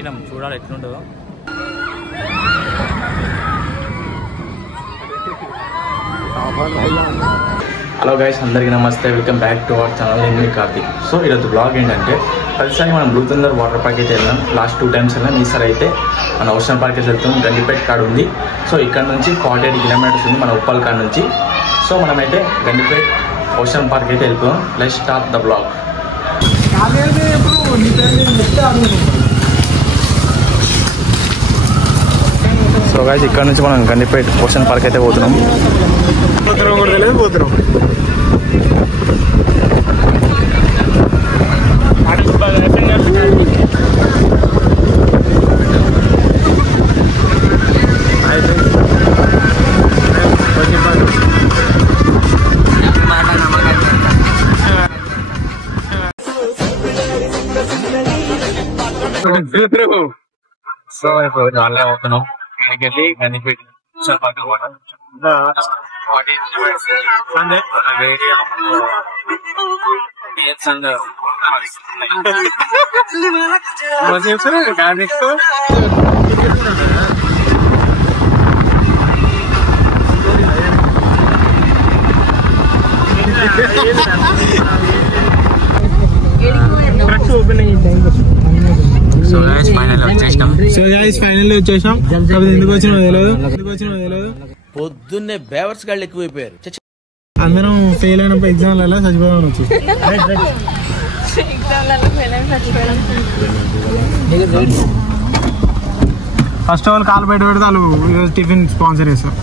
ఎక్కినాం, చూడాలి ఎట్లుంటుందో. Hello guys, అందరికీ నమస్తే, welcome back to our channel. నేను మీ కార్తిక్. సో ఈరోజు బ్లాగ్ ఏంటంటే, ప్రతిసారి మనం బ్లూ థండర్ వాటర్ పార్క్ అయితే వెళ్ళాం. లాస్ట్ 2 times వెళ్ళాం. ఈసారి అయితే మన ఓషన్ పార్క్ అయితే వెళ్తాం. గండిపేట కాడ ఉంది. సో ఇక్కడ నుంచి 48 kilometers ఉంది మన ఉప్పల్ కాడ నుంచి. సో మనమైతే గండిపేట ఓషన్ పార్క్ అయితే వెళ్తాం. Let's start the blog. So guys, ఇక్కడ నుంచి మనం గండిపేట ఓషన్ పార్క్ అయితే పోతున్నాం. సో ఇప్పుడు వాళ్ళే పోతున్నాం. ఇక్కడికి గండిపేట పార్క్ పోవడం. సో గైస్ ఫైనల్ వచ్చేసాం. ఎందుకు వచ్చినా తెలియదు. పొద్దున్నే బేవర్స్ గాళ్ళు ఎక్కువైపోయారు. అందరం ఫెయిల్ అయినప్పుడు ఎగ్జామ్లలో చచ్చిపోయామని వచ్చి ఫస్ట్ ఆఫ్ ఆల్ కాలు బయట పెడితే వాళ్ళు టిఫిన్ స్పాన్సర్ చేస్తారు.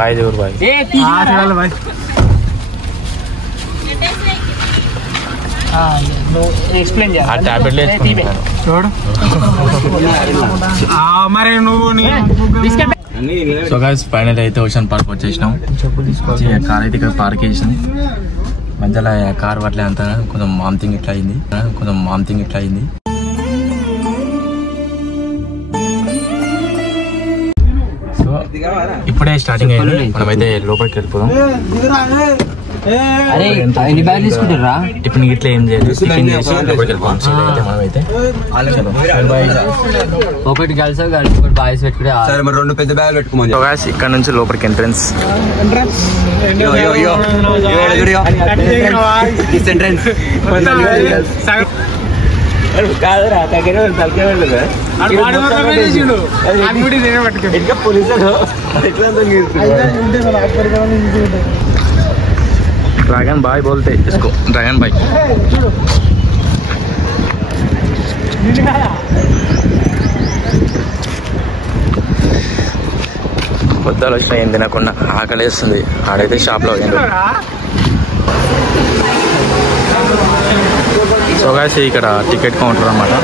బాయ్ దేవుడు బాయ్. బాయ్ చూడు మరి నువ్వు. సో గైస్ ఫైనల్ అయితే ఓషన్ పార్క్ వచ్చేసినాం. కార్ అయితే ఇక్కడ పార్క్ చేసినాం. మధ్యలో కార్ పట్లే అంత కొంచెం వామిటింగ్ ఇట్లా అయింది. సో ఇప్పుడే స్టార్టింగ్ అయింది. మనమైతే లోపలికి వెళ్ళిపోదాం. టిఫిన్ ఇట్లా ఏం చేయలేదు. టిఫిన్ చేసి లోపలికి వెళ్ళిపోతాం. మనమైతే ఒకటి గర్ల్స్ ఒకటి బాయ్స్ పెట్టుకుంటే 2 పెద్ద బ్యాగ్ పెట్టుకోమని. ఇక్కడ నుంచి లోపలికి ఎంట్రన్స్. కాదురా దగ్గర పోలీసులు ड्रैगन भाई बोलते इसको, ड्रैगन भाई. పొద్దులు వచ్చినా ఏం తినకుండా ఆకలేస్తుంది. ఆడైతే షాప్లో పోయింది. సో గాయ్స్, ఇక్కడ టికెట్ కౌంటర్ అన్నమాట.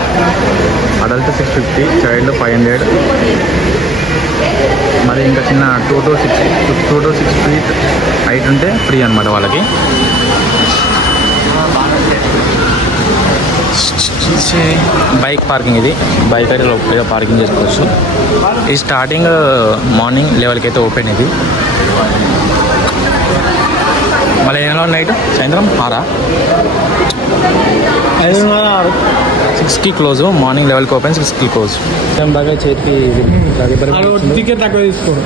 Adult 650, child 500. మరి ఇంకా చిన్న 2 to 6 feet హైట్ ఉంటే ఫ్రీ అనమాట వాళ్ళకి. బైక్ పార్కింగ్ ఇది. బైక్ అయితే లోపల పార్కింగ్ చేసుకోవచ్చు. ఇది స్టార్టింగ్ మార్నింగ్ 11కి అయితే ఓపెన్ ఇది. మళ్ళీ ఏమో నైట్ సాయంత్రం 6కి క్లోజ్. మార్నింగ్ 11కి ఓపెన్, 6కి క్లోజ్. బాగా చేతికి టికెట్ తక్కువ తీసుకోండి.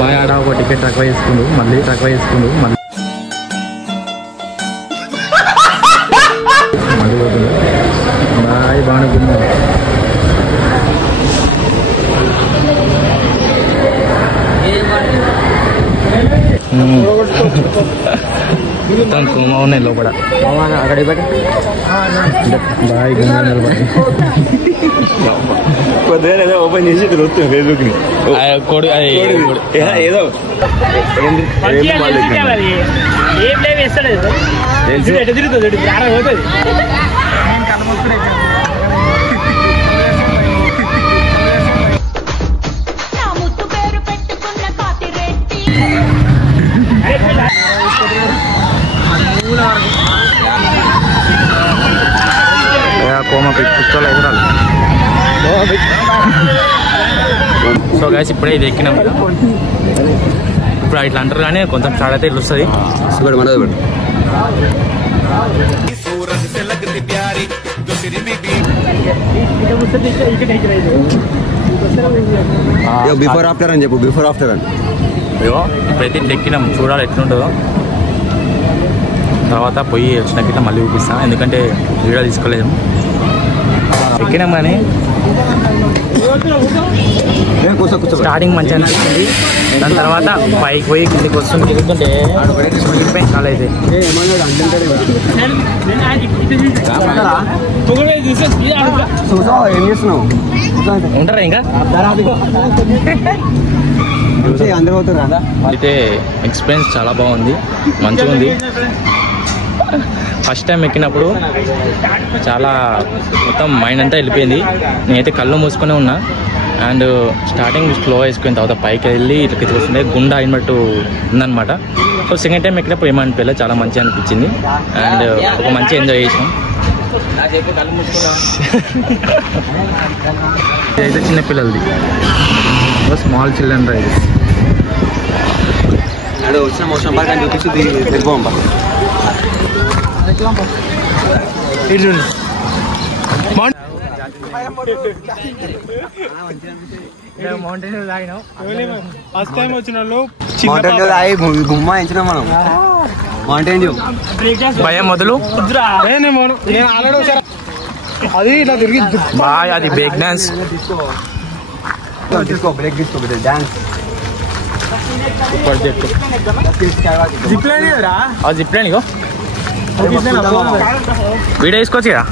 బాగా ఆడ ఒక టికెట్ తక్కువ తీసుకుండు, మళ్ళీ పోతుంది. బాయ్ బాగుంది. కోమా ఉన్నాయి లోపల. అక్కడ బాయ్ పొద్దున ఓపెన్ చేసి వస్తుంది ఫేస్బుక్ ని. ఏదో కోమా కూర్చోలే ఎదురాలి. సో గైస్, ఇప్పుడే ఇది ఎక్కినాం. ఇప్పుడు ఇట్లా అంటారు కానీ కొంచెం స్టార్ట్ అయితే ఇట్లా వస్తుంది. బిఫోర్ ఆఫ్టర్ అని చెప్పు, బిఫోర్ ఆఫ్టర్ అని. అయ్యో ఇప్పుడైతే ఎక్కినాం, చూడాలి ఎట్లుంటుందో. తర్వాత పొయ్యి వచ్చినాక మళ్ళీ చూపిస్తాను, ఎందుకంటే వీడియో తీసుకోలేదు. ఎక్కినాం కానీ స్టార్టింగ్ మంచిగా అనిపిస్తుంది. దాని తర్వాత పైకి పోయి కిందికి వస్తుంది, ఎందుకంటే కాలు అయితే ఏం చేస్తున్నావు? ఉంటారా ఇంకా అయితే. ఎక్స్పీరియన్స్ చాలా బాగుంది, మంచిగా ఉంది. ఫస్ట్ టైం ఎక్కినప్పుడు చాలా మొత్తం మైండ్ అంతా వెళ్ళిపోయింది. నేనైతే కళ్ళు మూసుకొని ఉన్నా. అండ్ స్టార్టింగ్ స్లో వేసుకున్న తర్వాత పైకి వెళ్ళి ఇట్లా వస్తుండే గుండా అయినట్టు ఉందన్నమాట. సో సెకండ్ టైం ఎక్కినప్పుడు ఏమనిపించలేదు, చాలా మంచిగా అనిపించింది. అండ్ ఒక మంచి ఎంజాయ్ చేసాం. ఇదైతే చిన్నపిల్లలది, స్మాల్ చిల్డ్రన్ రైడ్. అదే వచ్చిన మోసం పార్క్ అని చూపిస్తూ వెళ్ళిపోంపా. గుమ్మాయించినాం మనం మౌంటైన్ డ్యూ. భయం మొదలు అది ఇలా తిరిగి బాయ్, అది బ్రేక్ డాన్స్. తీసుకో బ్రేక్ తీసుకో డాన్స్. జిప్ లైన్ ఇగో వీడియో తీసుకోవచ్చు కదా.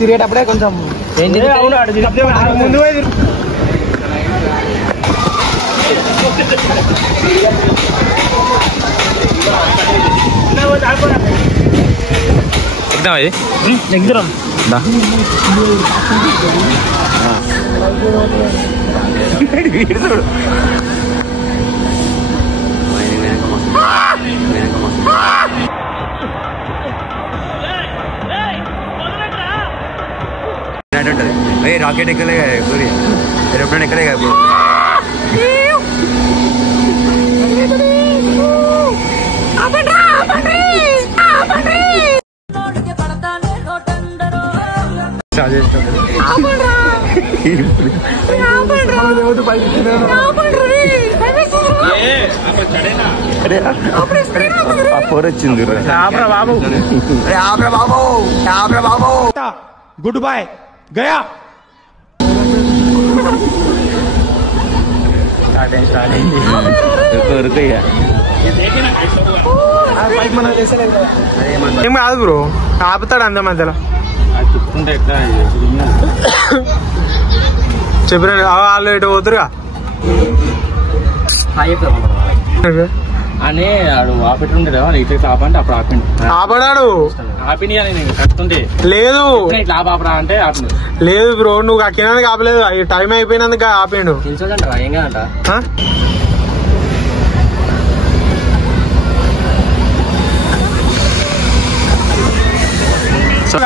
తిరిగేటప్పుడే కొంచెం ముందు ఎగ్దాం ఇది ఎగ్దురం రాకెట్ ఎక్కలే ఏరోప్లేన్ ఎక్కలే ఇప్పుడు. వచ్చింది గుడ్ బాయ్ గయా. ఏం కాదు బ్రో, ఆపుతాడు అంత మధ్యలో. చెప్పిన వాళ్ళు ఎటు పోతురుగా అని ఆడు ఆపెట్టుండే ఇట్లా ఆపంటే అప్పుడు ఆపిండు. ఆపడాడు ఆపిండి అని నేను కడుతుంటే లేదు, ఇట్లా ఆపరా అంటే ఆపిండు. లేదు బ్రో, నువ్వు అక్కినందుకు ఆపలేదు, టైం అయిపోయినందుకు ఆపిండు.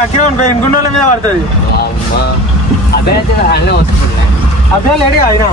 అక్కిన ఎన్నుకున్న మీద పడుతుంది. అదే లేడీ అయినా